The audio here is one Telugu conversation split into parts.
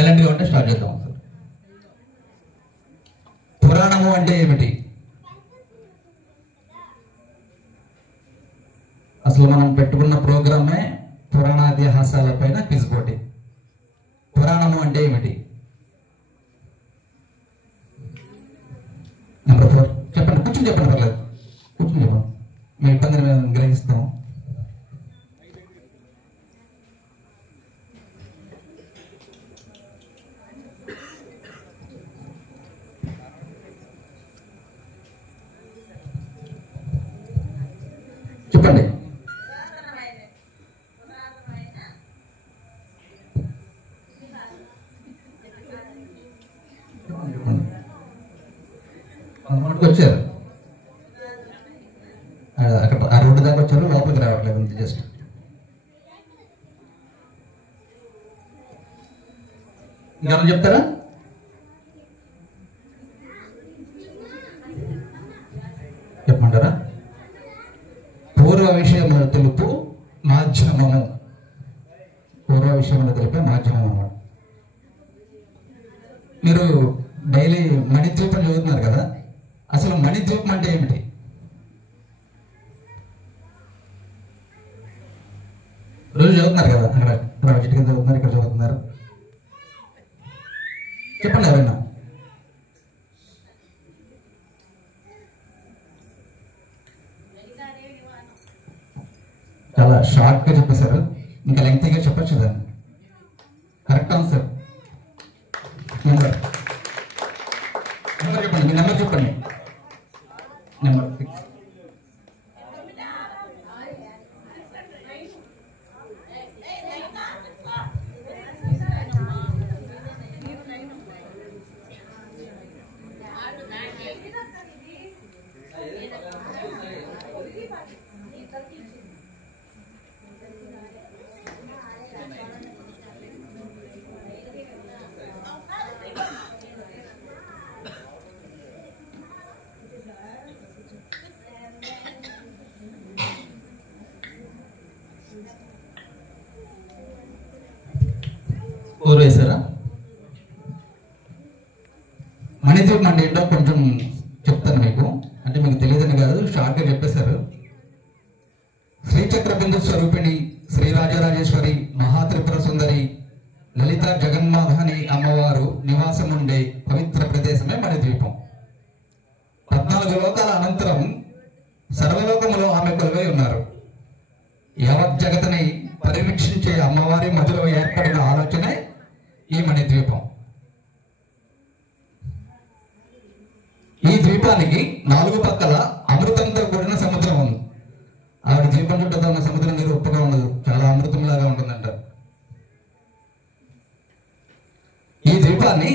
సైలెంట్గా ఉంటే స్టార్ట్ చేద్దాం. పురాణము అంటే ఏమిటి? అసలు మనం పెట్టుకున్న ప్రోగ్రామే పురాణాదిహాసాల పైన క్విజ్ పోటీ. పురాణము అంటే ఏమిటి? నెంబర్ 4 చెప్పండి. కూర్చొని చెప్పండి, పర్లేదు, కూర్చొని చెప్పండి. మీ ఇబ్బందిని మేము గ్రహిస్తాం. చెప్పండి. వచ్చారు అక్కడ ఆ రోడ్డు దాకా వచ్చారు, లోపలికి రావట్లేదు అంతే. జస్ట్ ఇంకేమైనా చెప్తారా? చెప్పమంటారా? పూర్వ విషయములు తెలుపు మాధ్యమము. పూర్వ విషయములు తెలిపే మాధ్యమం అన్నమాట. మీరు డైలీ మణిద్వీపం చదువుతున్నారు కదా, అసలు మణిద్వీపం అంటే ఏమిటి? రోజు చదువుతున్నారు కదా, అక్కడ చిటికలు చదువుతున్నారు, ఇక్కడ చదువుతున్నారు. చెప్పండి ఎవరైనా. చాలా షార్ట్ గా చెప్పేశారు, ఇంకా లెంగ్తీగా చెప్పచ్చు దాన్ని. Correct answer. నెంబర్ చెప్పండి, మీ నెంబర్ చెప్పండి. నెంబర్ 6. వేసారా? మణిద్వీపం అంటే ఏంటో కొంచెం చెప్తాను మీకు, అంటే మీకు తెలియదని కాదు, షార్ట్ గా చెప్పేశారు. శ్రీచక్ర బిందు స్వరూపిణి శ్రీ రాజరాజేశ్వరి మహాత్రిపుర సుందరి లలిత జగన్మాధని అమ్మవారు నివాసం ఉండే పవిత్ర ప్రదేశమే మణిద్వీపం. 14 లోకాల అనంతరం సర్వలోకములో ఆమె కొలువై ఉన్నారు. యావత్ జగతిని పరిరక్షించే అమ్మవారి మధ్యలో ఏర్పడిన ఆలోచనే ఈ మణిద్వీపం. ఈ ద్వీపానికి 4 పక్కల అమృతంతో కూడిన సముద్రం ఉంది. ఆవిడ ద్వీపం చుట్టూ ఉన్న సముద్రం నీరు ఉప్పుగా ఉండదు, చాలా అమృతంలాగా ఉంటుందంట. ఈ ద్వీపాన్ని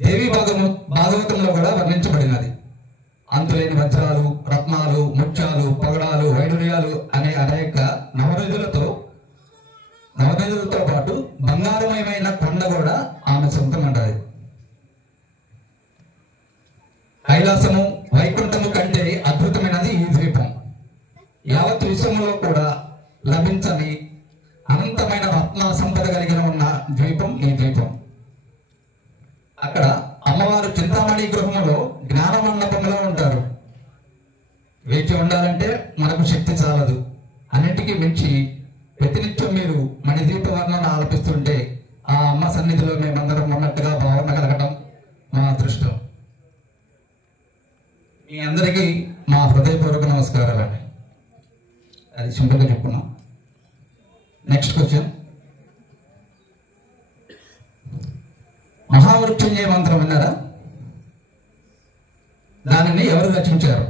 దేవి భాగవతంలో కూడా వర్ణించబడినది. అంతులేని వజ్రాలు, రత్నాలు, ముత్యాలు, పగడాలు, వైడూర్యాలు అనే అనేక నవనిధులతో పాటు బంగారమయమైన కొండ కూడా ఆమె సొంతం అంటారు. కైలాసము, వైకుంఠము కంటే అద్భుతమైనది ఈ ద్వీపం. యావత్ విశ్వంలో కూడా లభించని అనంతమైన రత్న సంపద కలిగిన ఉన్న ద్వీపం ఈ ద్వీపం. అక్కడ అమ్మవారు చింతామణి గృహములో జ్ఞాన మండపంలో ఉంటారు. వేచి ఉండాలంటే మనకు శక్తి చాలదు. అన్నిటికీ మించి ప్రతినిత్యం మీరు మణిద్వీప వర్ణన ఆలపిస్తుంటే ఆ అమ్మ సన్నిధిలో మేమందరం ఉన్నట్టుగా భావన కలగటం మా అదృష్టం. మీ అందరికీ మా హృదయపూర్వక నమస్కారాలండి. అది సింపుల్గా చెప్పుకున్నాం. Next question. మహామృత్యుంజయ మంత్రం విన్నారా? దానిని ఎవరు రచించారు?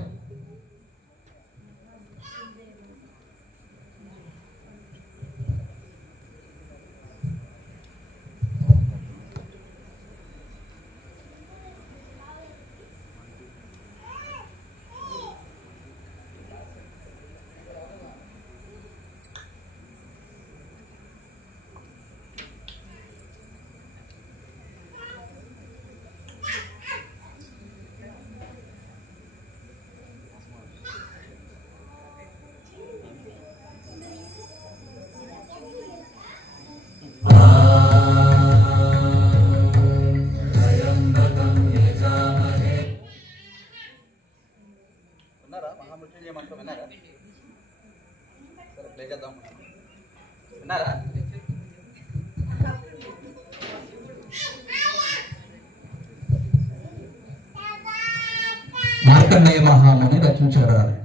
మార్కండేయ మహాముని రచించారు. అది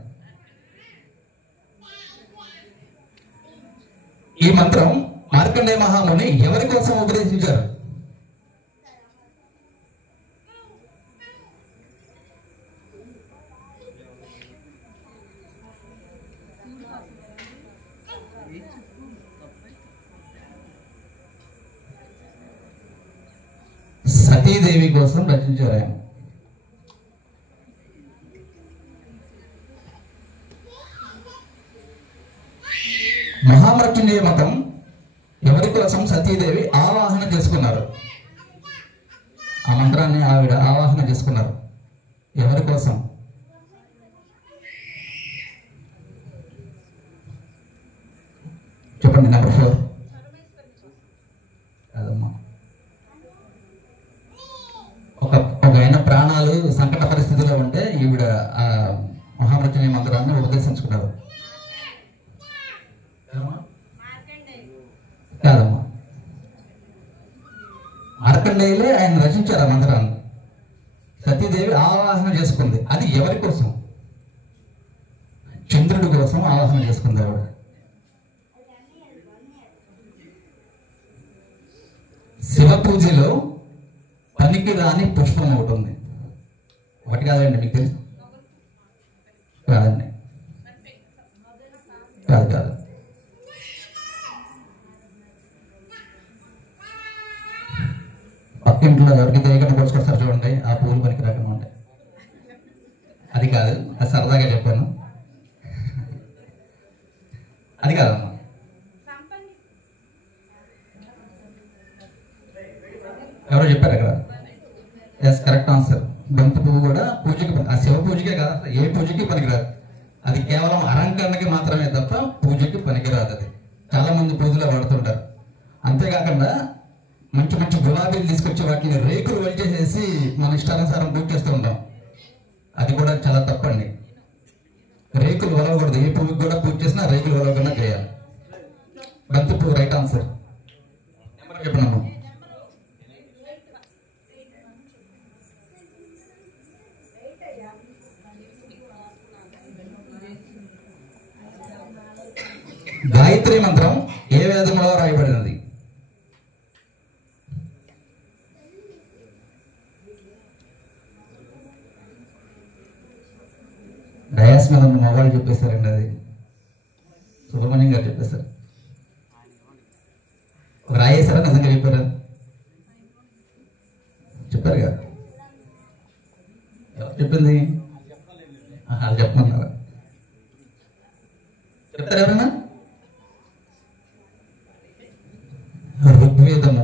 ఈ మంత్రం మార్కండేయ మహాముని ఎవరి కోసం ఉపదేశించారు? సతీదేవి కోసం రచించారు ఆయన. మహామృత్యుంజయ మతం ఎవరి కోసం సతీదేవి ఆవాహన చేసుకున్నారు? ఆ మంత్రాన్ని ఆవిడ ఆవాహన చేసుకున్నారు ఎవరి కోసం? చెప్పండి. నెంబర్ 4 కాదమ్మా. ఒక ఆయన ప్రాణాలు సంకట పరిస్థితిలో ఉంటే ఈవిడ ఆ మహామృత్యుంజయ మంత్రాన్ని ఉపదేశించుకున్నారు. కాదమ్మా, మార్కండేయులే ఆయన రచించారు ఆ మంత్రాన్ని. సతీదేవి ఆవాహన చేసుకుంది. అది ఎవరి కోసం? చంద్రుడి కోసం ఆవాహన చేసుకుంది ఆవిడ. శివ పూజలో పనికి రాని పుష్పం ఒకటి ఉంది. ఒకటి కాదండి, మీకు తెలుసు? కాదండి, కాదు కాదు. పక్కింట్లో ఎవరికి తెలియకుండా కొట్టుకొస్తారు చూడండి, ఆ పూలు పనికి రాకుండా ఉంటాయి. అది కాదు, అది సరదాగా చెప్పాను. అది కాదమ్మా. ఎవరో చెప్పారు అక్కడ. Yes, correct answer. బంతి పువ్వు కూడా పూజకి, ఆ శివ పూజకే కాదు, ఏ పూజకి పనికిరాదు. అది కేవలం అలంకరణకి మాత్రమే తప్ప పూజకి పనికిరాదు. అది చాలా మంది పూజలో వాడుతుంటారు. అంతేకాకుండా మంచి మంచి గులాబీలు తీసుకొచ్చి వాటిని రేకులు వలిచేసేసి మన ఇష్టానుసారం పూజ చేస్తూ ఉంటాం. అది కూడా చాలా తప్పండి. రేకులు వలవకూడదు. ఏ పువ్వుకి కూడా పూజ చేసినా రేకులు వలవకుండా చేయాలి. బంతి పువ్వు రైట్ ఆన్సర్. నెంబర్ చెప్పండి. గాయత్రి మంత్రం ఏ వేదంలో రాయబడినది? డయాస్ మీద ఉన్న మొబైల్ చెప్పేశారండి. అది సుబ్రహ్మణ్యం గారు చెప్పేశారు. రాయేశారా? నిజంగా చెప్పారా? చెప్పారు కదా. ఎవరు చెప్పింది? అది చెప్పమన్నారా? చెప్తారు ఎవరన్నా? ఋగ్వేదము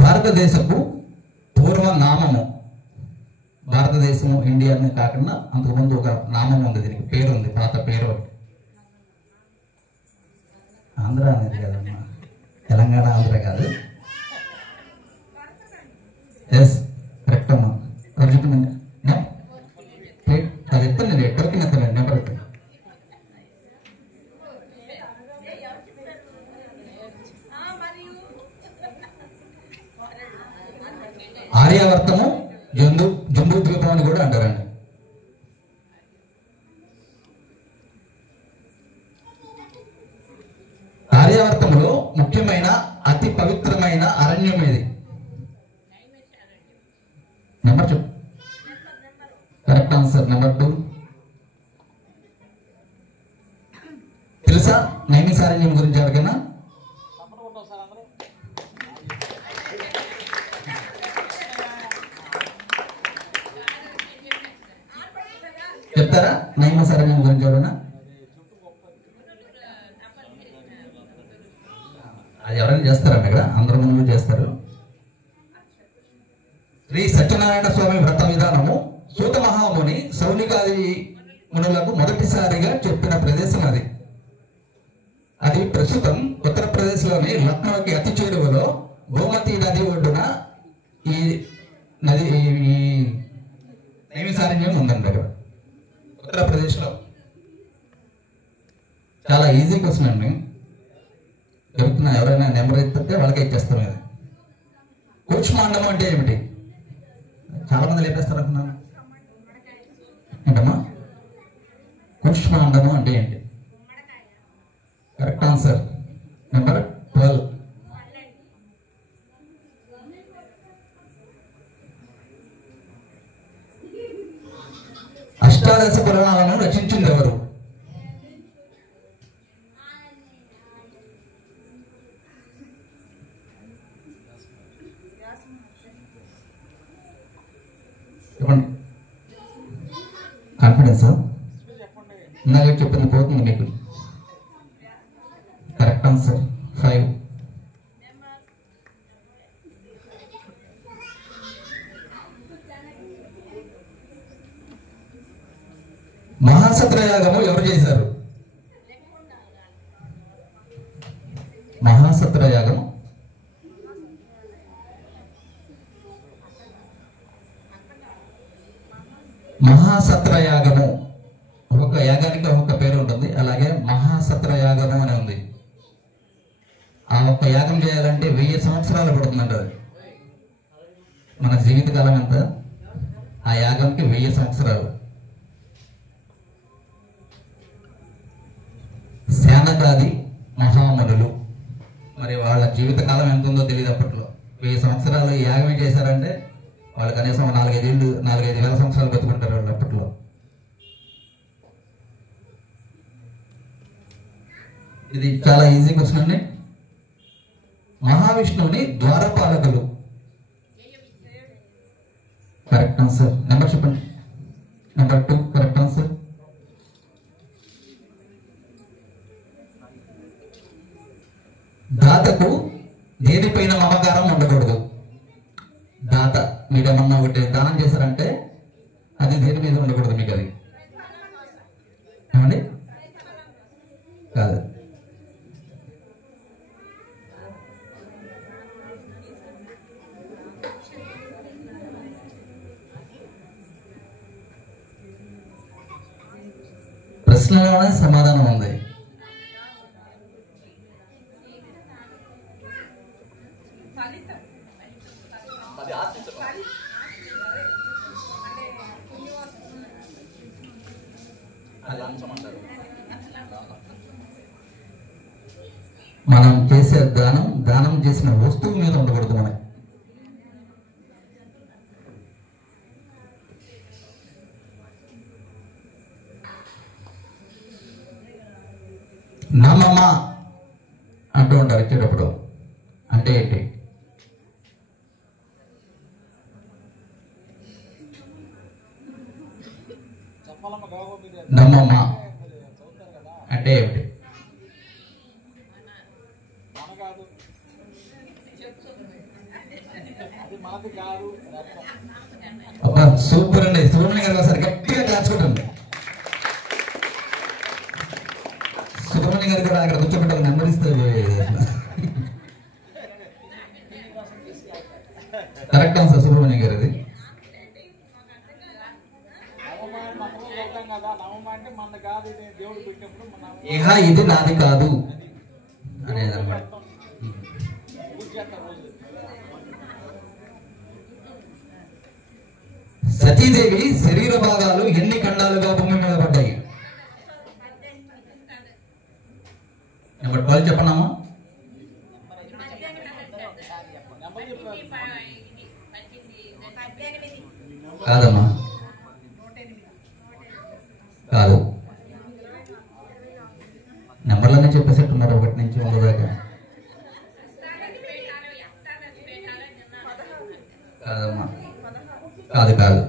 భారతదేశపు పూర్వ నామము. భారతదేశము ఇండియాని కాకుండా అంతకుముందు ఒక నామం ఉంది, దీనికి పేరు ఉంది, పాత పేరు. ఆంధ్ర అనేది కదమ్మా, తెలంగాణ ఆంధ్ర కాదు. ఎస్, కరెక్ట్ అమ్మా. అది చెప్పిందండి. అది ఎత్తండి, నేను ఎక్కడికి ఎత్తానండి. నెంబర్ ఎత్తండి. ఆర్యావర్తము జంబూ ద్వీపం అని కూడా అంటారండి. ఆర్యావర్తంలో ముఖ్యమైన అతి పవిత్రమైన అరణ్యం ఏది? నెంబర్ చెప్పు. Correct answer. నెంబర్ 2 తెలుసా? నైమిసారణ్యం గురించి ఎవరికైనా? చెప్తారా నైమిసారణ్యం గురించి ఎవరైనా? అది ఎవరైనా చేస్తారండి ఇక్కడ? అందరూ ముందు చేస్తారు. శ్రీ సత్యనారాయణ స్వామి వ్రత విధానము సూత మహాముని సౌనికాది మునులకు మొదటిసారిగా చెప్పిన ప్రదేశం అది. అది ప్రస్తుతం ఉత్తరప్రదేశ్ లోని లక్నోకి అతి చేరువలో గోమతి నది ఒడ్డున ఈ నది ఈ నైమిసారణ్యం ఉందండి. అక్కడ ఉత్తరప్రదేశ్ లో. చాలా ఈజీ క్వశ్చన్ అండి. చెప్తున్నా, ఎవరైనా నెంబర్ ఎత్తుంటే వాళ్ళకే ఇచ్చేస్తాం. అది కూష్మాండము అంటే ఏమిటి? చాలా మంది లేపేస్తారు అనుకున్నాను. ఏంటమ్మా కూష్మాండము అంటే ఏంటి? Correct answer number 12. అష్టాదశ పురాణాలను రచించింది ఎవరు? చెప్పండి. కాన్ఫిడెన్స్ ఇందాక చెప్పింది పోతుంది మీకు. Correct answer 5. మహాసత్రయాగము ఎవరు చేశారు? మహాసత్రయాగము మహాసత్రయాగము ఒక్కొక్క యాగానికి ఒక్కొక్క పేరు ఉంటుంది. అలాగే మహాసత్రయాగము అని ఉంది. ఆ ఒక్క యాగం చేయాలంటే 1000 సంవత్సరాలు పడుతుందంట. మన జీవితకాలం అంతా ఆ యాగంకి 1000 సంవత్సరాలు. శానకాది మహామునులు మరి వాళ్ళ జీవితకాలం ఎంత ఉందో తెలియదు. అప్పట్లో 1000 సంవత్సరాలు యాగమే చేశారంటే వాళ్ళు కనీసం 4-5 వేల సంవత్సరాలు బతుకుంటారు వాళ్ళు అప్పట్లో. ఇది చాలా ఈజీ క్వశ్చన్ అండి. మహావిష్ణువుని ద్వారపాలకులు. Correct answer. నెంబర్ చెప్పండి. Number 2 correct answer. దాతకు దేనిపైన మమకారం ఉండకూడదు. దాత మీరేమన్నా ఒకటి దానం చేశారంటే అది దేని మీద ఉండకూడదు మీకు. అది ఏమండి? కాదు. ప్రశ్నలోనే సమాధానం ఉంది. మనం చేసే దానం చేసిన వస్తువు మీద ఉండకూడదు. మనకి నమ్మమ్మ అంటూ ఉంటారు ఇచ్చేటప్పుడు. అంటే ఏంటి? నమ్మమ్మ అంటే ఏమిటి? అబ్బా సూపర్ అండి. సుబ్రహ్మణ్యం గారు ఒకసారి గట్టిగా దాచుకుంటుంది. సుబ్రహ్మణ్యం గారు కూడా అక్కడ కూర్చోబెట్టాలి. నెంబర్ ఇస్తే కరెక్ట్ ఆన్సర్ సుబ్రహ్మణ్యం గారు. అది ఇహ ఇది నాది కాదు అనేదన్నమాట. సతీదేవి శరీర భాగాలు ఎన్ని ఖండాలుగా భూమి మీద పడ్డాయి? నెంబర్ 12 చెప్పన్నామా? కాదమ్మా, కాదు. నెంబర్లన్నీ చెప్పేసేట్టున్నారు 1 నుంచి 100 దాకా. కాదమ్మా, కాదు కాదు.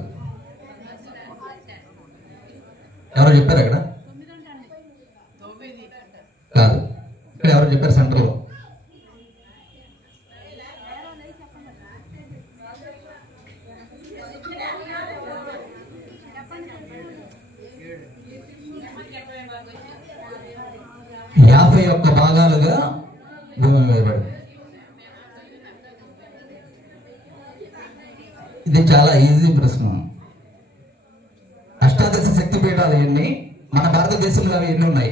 ఎవరో చెప్పారు అక్కడ? కాదు. ఇక్కడ ఎవరు చెప్పారు? సెంటర్లో యాభై ఒక్క భాగాలుగా భూమి మీద పడింది. ఇది చాలా ఈజీ ప్రశ్న. అష్టాదశ శక్తి పీఠాలు ఎన్ని? మన భారతదేశంలో అవి ఎన్ని ఉన్నాయి?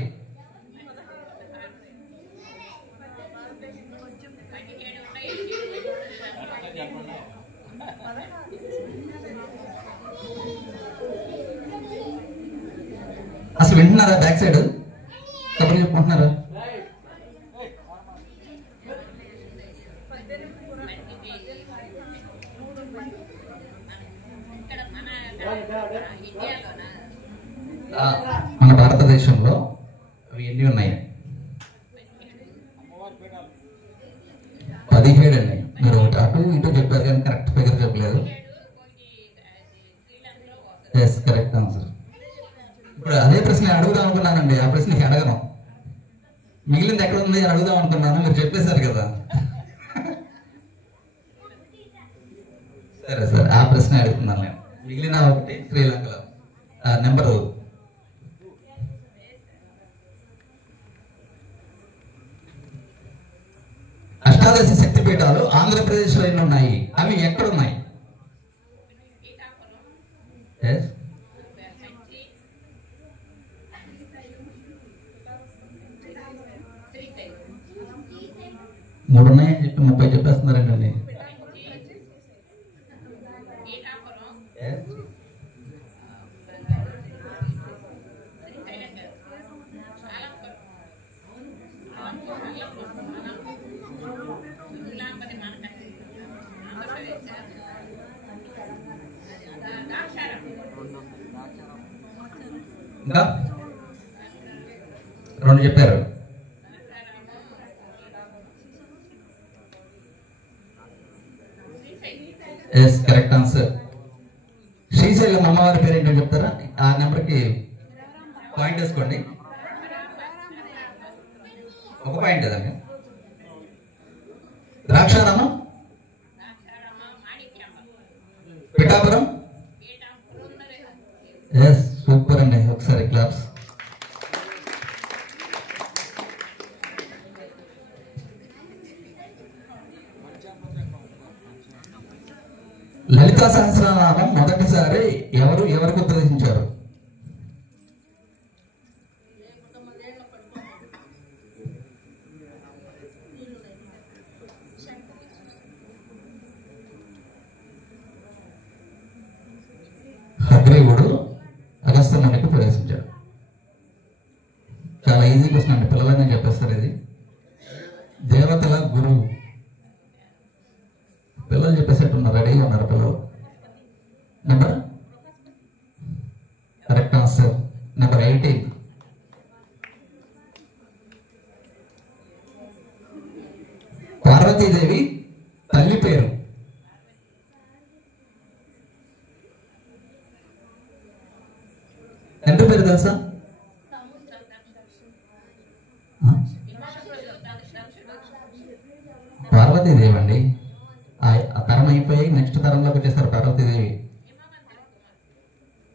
వింటున్నారా? బ్యాక్ సైడ్ కబుర్లు చెప్పుకుంటున్నారా? మన భారతదేశంలో అవి ఎన్ని ఉన్నాయి? 17 అండి. మీరు ఒకటి అటు ఇటు చెప్పారు కానీ కరెక్ట్ ఫిగర్ చెప్పలేదు. Yes, correct answer. ఇప్పుడు అదే ప్రశ్న అడుగుదాం అనుకున్నానండి. ఆ ప్రశ్నకి అడగను, మిగిలింది ఎక్కడ ఉంది అని అడుగుదాం అనుకున్నాను. మీరు చెప్పేశారు కదా. సరే సరే, ఆ ప్రశ్న అడుగుతున్నాను నేను. మిగిలిన ఒకటి శ్రీలంకలో నెంబరు అష్టాదశ శక్తిపీఠాలు ఆంధ్రప్రదేశ్లో ఎన్ని ఉన్నాయి? అవి ఎక్కడున్నాయి? మూడు ఉన్నాయని చెప్పి 30 చెప్పేస్తున్నారండి. ఇంకా 2 చెప్పారు. Yes, correct answer. శ్రీశైలం అమ్మవారి పేరు ఏంటో చెప్తారా? ఆ నెంబర్కి పాయింట్ వేసుకోండి. ఒక పాయింట్ అదండి. ద్రాక్షారామం, పిఠాపురం. ఎస్, సూపర్ అండి. ఒకసారి క్లాప్స్. లలితా సహస్రనామం మొదటిసారి ఎవరికి ఉపదేశించారు? హగ్రీవుడు అగస్త్య మునికి ఉపదేశించాడు. చాలా ఈజీ క్వశ్చన్ అండి, పిల్లలనే చెప్పేస్తారు. ఇది దేవతల గురువు. పిల్లలు చెప్పేసేట్టున్నారు, రెడీగా ఉన్నారు పిల్లలు. Number correct answer. Number 18. Parvatidevi తల్లి పేరు? తండ్రి పేరు తెలుసా? పార్వతీదేవి అండి. ఆ తరం అయిపోయి నెక్స్ట్ తరంలోకి వచ్చేస్తారు పార్వతీదేవి.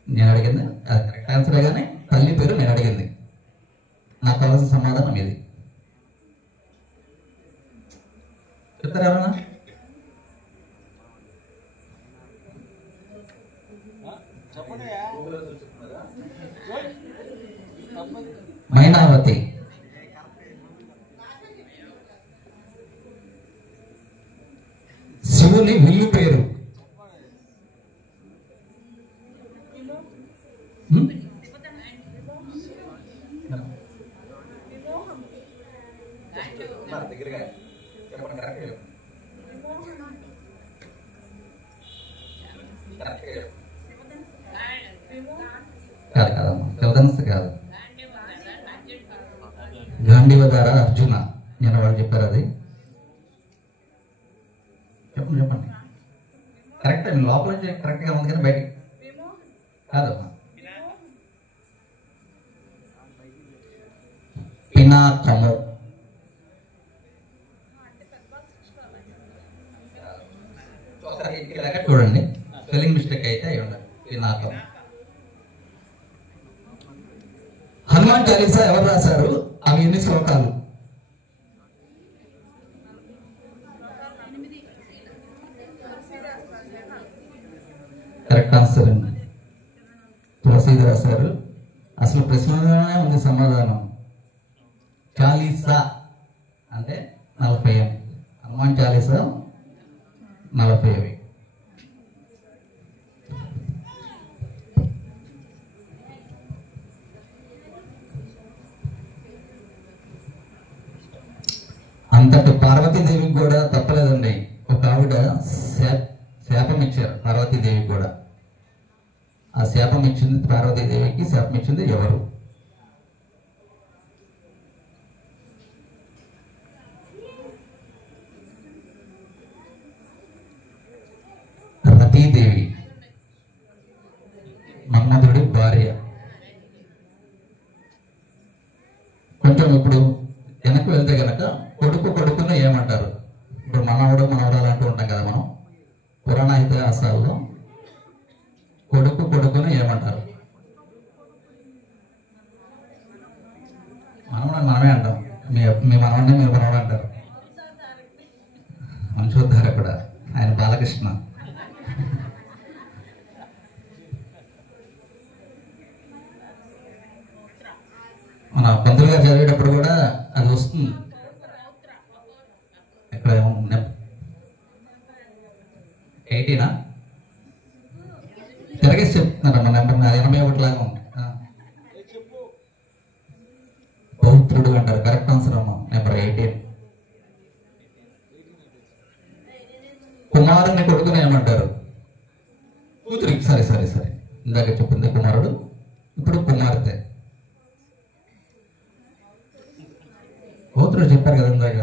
నేను అడిగింది కరెక్ట్ ఆన్సరే, కానీ తల్లి పేరు నేను అడిగింది. నాకు కావాల్సిన సమాధానం ఇది. చెప్తారా ఎవరన్నా? మైనావతి. శివుని విల్లు పేరు? కాదమ్మా, శివధనుస్సు కాదు. గాంధీవధార అర్జున. నేను వాళ్ళు చెప్పారు అది. చెప్పండి. కరెక్ట్ అండి, లోపల నుంచి కరెక్ట్గా ఉంది కానీ బయటికి కాదమ్మా. పినాకము. చూడండి, స్పెల్లింగ్ మిస్టేక్ అయితే అయి ఉండాలి. పినాకం. హనుమాన్ చాలీసా ఎవరు రాశారు? అవి ఎన్ని శ్లోకాలు? కరెక్ట్ ఆన్సర్ అండి, తులసీది రాశారు. అసలు ప్రశ్నలోనే ఉంది సమాధానం. చాలీసా అంటే 40. హనుమాన్ చాలీసా 40. అంతటి పార్వతీదేవికి కూడా తప్పలేదండి. ఒక ఆవిడ శాపం ఇచ్చారు పార్వతీదేవికి కూడా. ఆ శాపం ఇచ్చింది పార్వతీదేవికి, శాపం ఇచ్చింది ఎవరు? రతీదేవి, మన్మధుడి భార్య. కొంచెం ఇప్పుడు వెనక్కి వెళ్తే కనుక కొడుకును ఏమంటారు? ఇప్పుడు మనవడు మనవరాలు అంటూ ఉంటాం కదా మనం. పురాణ ఇతిహాసాల్లో కొడుకును ఏమంటారు? మనమే అంటాం. మీ మనవడిని మీరు మనవడు అంటారు. వంశోద్ధారకుడ ఆయన బాలకృష్ణ. మన పంతులు గారు చదివేటప్పుడు కూడా అది వస్తుంది. ఎక్కడ 18 తిరగేసి చెప్తున్నారు. మన నెంబర్ 81 లాగా ఉంది. పౌత్రుడు అంటారు. కరెక్ట్ ఆన్సర్ అమ్మా, నెంబర్ 18. కుమారుని కొడుకుని ఏమంటారు? కూతురికి. సరే ఇందాక చెప్పింది కుమారుడు, ఇప్పుడు కుమార్తె. పౌత్రుడు చెప్పారు కదా ఇందాక.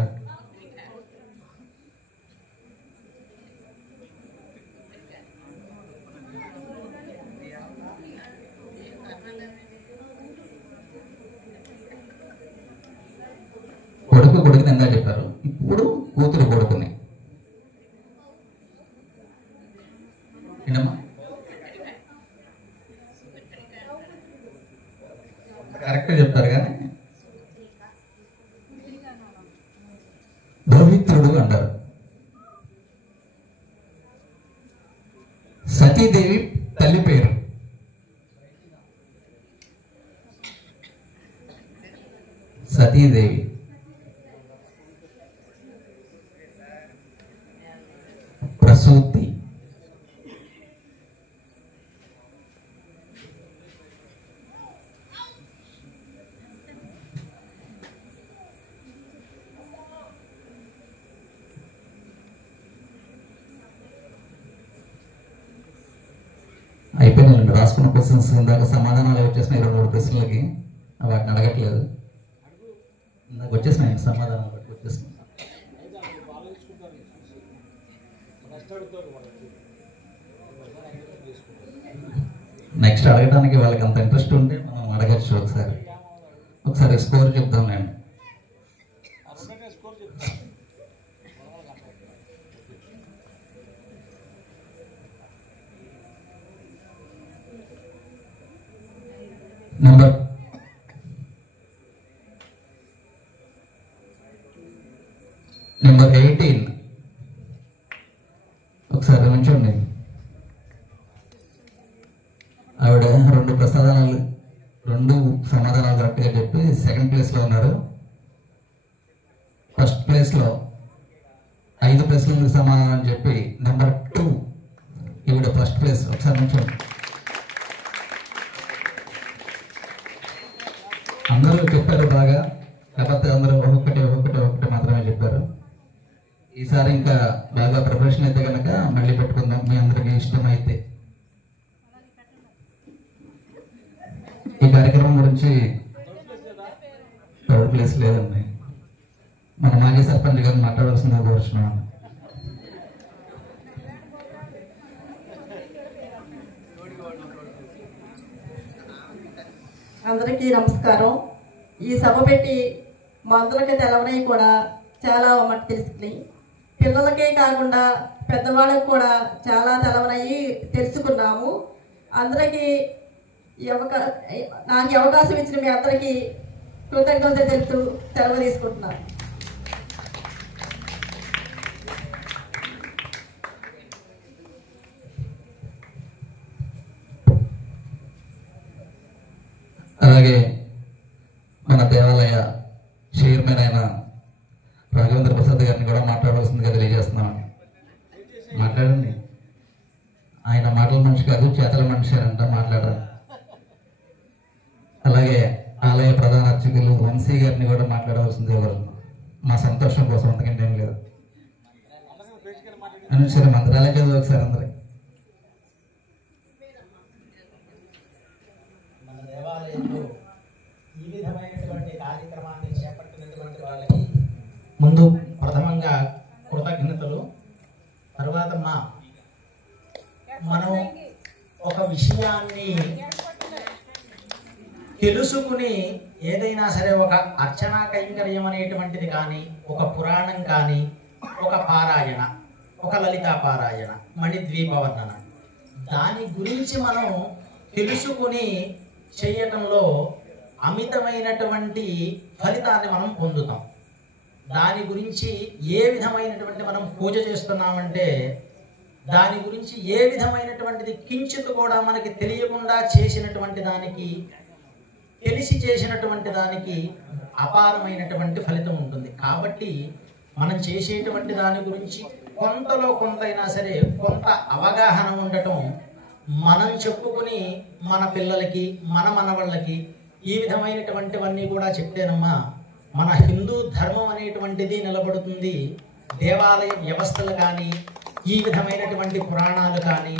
కొడుకుని ఇందాక చెప్పారు, ఇప్పుడు కూతురు కొడుకుని. ఏంటమ్మా? కరెక్ట్ చెప్తారు కానీ పవిత్రుడు అంటారు. సతీదేవి తల్లి పేరు? సతీదేవి. ప్రసూతి. అయిపోయినాయండి రాసుకున్న క్వశ్చన్స్. ఇందాక సమాధానాలు వచ్చేసినాయి 2-3 ప్రశ్నలకి, వాటిని అడగట్లేదు. ఇందాక వచ్చేసినాయండి సమాధానాలు, బట్టి వచ్చేసినాయి. నెక్స్ట్ అడగడానికి వాళ్ళకి అంత ఇంట్రెస్ట్ ఉంటే మనం అడగచ్చు. ఒకసారి స్కోర్ చెప్తాం నేను. నెంబర్ 18. ఒకసారి ఉంచండి. ఆవిడ 2 ప్రసాదాలు 2 సమాధానాలు కరెక్ట్గా చెప్పి సెకండ్ ప్లేస్లో ఉన్నారు. ఫస్ట్ ప్లేస్లో 5 ప్రశ్నలకు సమాధానం చెప్పి నెంబర్ 2 ఈవిడ ఫస్ట్ ప్లేస్. ఒకసారి ఉంచండి. అందరూ చెప్పారు బాగా, కాకపోతే అందరూ ఒక్కొక్కటి మాత్రమే చెప్పారు. ఈసారి ఇంకా బాగా ప్రిపరేషన్ అయితే కనుక మళ్ళీ పెట్టుకుందాం, మీ అందరికీ ఇష్టమైతే. ఈ కార్యక్రమం గురించి థర్డ్ ప్లేస్ లేదండి. మన మాజీ సర్పంచ్ గారిని మాట్లాడాల్సిందిగా కోరుచున్నాను. అందరికీ నమస్కారం. ఈ సభ పెట్టి మా అందరికీ తెలవనవి కూడా చాలా మట్టి తెలుసుకున్నాయి. పిల్లలకే కాకుండా పెద్దవాళ్ళకి కూడా చాలా తెలవనవి తెలుసుకున్నాము. అందరికీ నాకు అవకాశం ఇచ్చిన మీ అందరికీ కృతజ్ఞత తెలుపుతూ సెలవు తీసుకుంటున్నాను. అలాగే మన దేవాలయ చైర్మన్ అయిన రాఘవేంద్ర ప్రసాద్ గారిని కూడా మాట్లాడవలసిందిగా తెలియజేస్తున్నాను. మాట్లాడండి. ఆయన మాటల మనిషి కాదు, చేతల మనిషి అంట, మాట్లాడారు. అలాగే ఆలయ ప్రధాన అర్చకులు వంశీ గారిని కూడా మాట్లాడవలసిందిగా కోరుతున్నాను. మా సంతోషం కోసం, అంతకంటే ఏం లేదు. సరే మంత్రాలే కదా ఒకసారి అందరికి. మన దేవాలయంలో ఈ విధమైనటువంటి కార్యక్రమాన్ని చేపట్టినటువంటి వాళ్ళకి ముందు ప్రథమంగా కృతజ్ఞతలు. తర్వాత మనం ఒక విషయాన్ని తెలుసుకుని ఏదైనా సరే ఒక అర్చనా కైంకర్యం అనేటువంటిది కానీ, ఒక పురాణం కానీ, ఒక పారాయణ, ఒక లలితా పారాయణ, మణిద్వీప వర్ణన, దాని గురించి మనం తెలుసుకుని చేయటంలో అమితమైనటువంటి ఫలితాన్ని మనం పొందుతాం. దాని గురించి ఏ విధమైనటువంటి మనం పూజ చేస్తున్నామంటే దాని గురించి ఏ విధమైనటువంటిది కించిత్ కూడా మనకి తెలియకుండా చేసినటువంటి దానికి, తెలిసి చేసినటువంటి దానికి అపారమైనటువంటి ఫలితం ఉంటుంది. కాబట్టి మనం చేసేటువంటి దాని గురించి కొంతలో కొంతైనా సరే కొంత అవగాహన ఉండటం, మనం చెప్పుకుని మన పిల్లలకి, మన మనవాళ్ళకి ఈ విధమైనటువంటివన్నీ కూడా చెప్తేనమ్మా మన హిందూ ధర్మం అనేటువంటిది నిలబడుతుంది. దేవాలయ వ్యవస్థలు కానీ, ఈ విధమైనటువంటి పురాణాలు కానీ,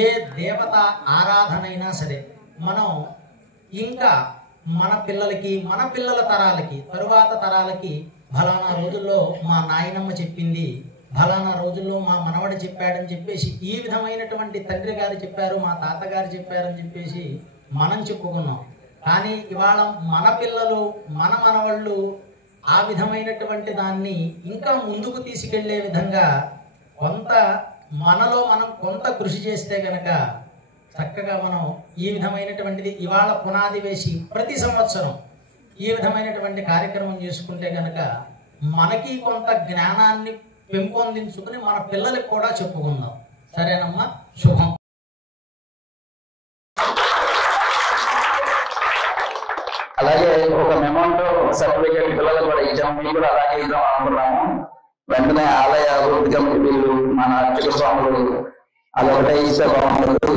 ఏ దేవత ఆరాధన అయినా సరే మనం ఇంకా మన పిల్లలకి, మన పిల్లల తరాలకి, తరువాత తరాలకి ఫలానా రోజుల్లో మా నాయనమ్మ చెప్పింది, ఫలానా రోజుల్లో మా మనవడు చెప్పాడని చెప్పేసి, ఈ విధమైనటువంటి తండ్రి గారు చెప్పారు, మా తాతగారు చెప్పారని చెప్పేసి మనం చెప్పుకున్నాం. కానీ ఇవాళ మన పిల్లలు, మన మనవళ్ళు ఆ విధమైనటువంటి దాన్ని ఇంకా ముందుకు తీసుకెళ్లే విధంగా కొంత మనలో మనం కొంత కృషి చేస్తే గనక చక్కగా మనం ఈ విధమైనటువంటిది ఇవాళ పునాది వేసి ప్రతి సంవత్సరం ఈ విధమైనటువంటి కార్యక్రమం చేసుకుంటే గనక మనకి కొంత జ్ఞానాన్ని పెంపొందించుకుని మన పిల్లలకు కూడా చెప్పుకుందాం. సరేనమ్మా, శుభం. అలాగే ఒక మెమోంటో సర్టిఫికేట్ పిల్లలకు కూడా ఇచ్చాము, మీకు కూడా అలాగే ఇద్దాం అనుకున్నాము. వెంటనే ఆలయ అభివృద్ధి కమిటీలు, మన అర్చక స్వాములు అదొకటే ఇస్తే బాగుంటుంది.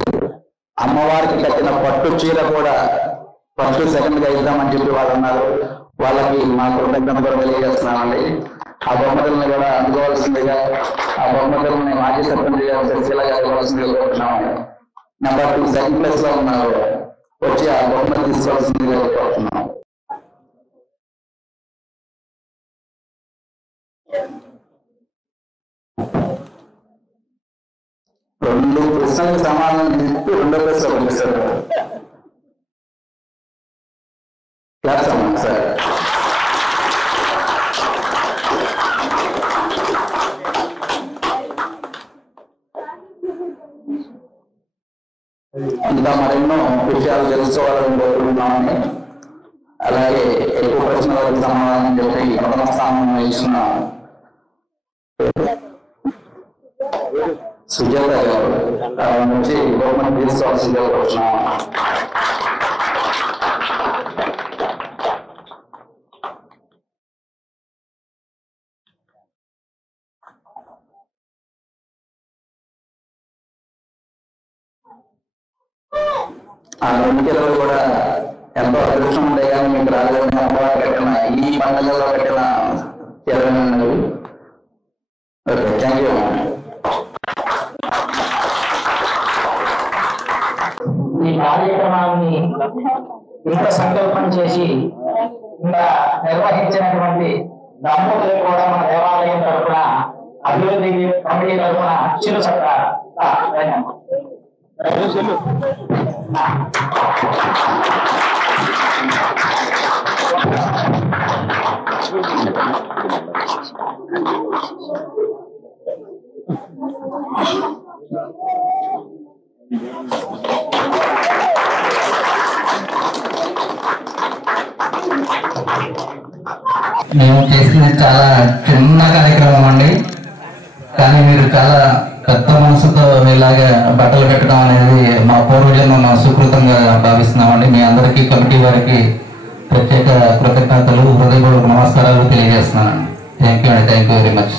అమ్మవారికి కట్టిన పట్టు చీర కూడా ఫస్ట్ సెకండ్ గా ఇద్దామని చెప్పి వాళ్ళు అన్నారు. వాళ్ళకి మా కృతజ్ఞత కూడా తెలియజేస్తున్నామండి. ఆ బహుమతులను కూడా అందుకోవాల్సిందిగా, ఆ బహుమతులని మాజీ సర్పంచ్ గారు శశిలా గారు ఇవ్వాల్సిందిగా కోరుతున్నాము. నెంబర్ 2 సెకండ్ ప్లేస్ లో ఉన్నారు, వచ్చి ఆ బహుమతి తీసుకోవాల్సిందిగా కోరుతున్నాం. రెండు ప్రశ్నలకు సమాధానం చెప్పి రెండో ప్లేస్ లో పంపిస్తారు. క్లాస్ అమ్మా సార్. ఇంకా మరెన్నో విషయాలు తెలుసుకోవాలని కోరుకుంటున్నామని, అలాగే ఎక్కువ ప్రశ్నలకు సమాధానం చెప్పి ప్రథమ స్థానం ఇచ్చిన సుజాత గారు నుంచి గవర్నమెంట్ తీసుకోవాల్సిందిగా కోరుతున్నాం. ఆ 2 కిలోలు కూడా ఎంతో అదృష్టం ఉండే కానీ మీకు రాజధాని అమ్మవారు కట్టిన ఈ పండుగలో కట్టిన చీరలు. Okay, thank you. ఈ కార్యక్రమాన్ని ఇంత సంకల్పం చేసి ఇంకా నిర్వహించినటువంటి దంపతులకు కూడా మన దేవాలయం తరఫున, అభివృద్ధి కమిటీ తరఫున చిరు సత్కారం. మేము చేసింది చాలా చిన్న కార్యక్రమం అండి, కానీ మీరు చాలా పెద్ద మనసుతో ఇలాగా బట్టలు పెట్టడం అనేది మా పూర్వజన్మ సుకృతంగా భావిస్తున్నామండి. మీ అందరికీ, కమిటీ వారికి ప్రత్యేక కృతజ్ఞతలు, హృదయపూర్వక నమస్కారాలు తెలియజేస్తున్నానండి. థ్యాంక్ యూ అండి, థ్యాంక్ యూ వెరీ మచ్.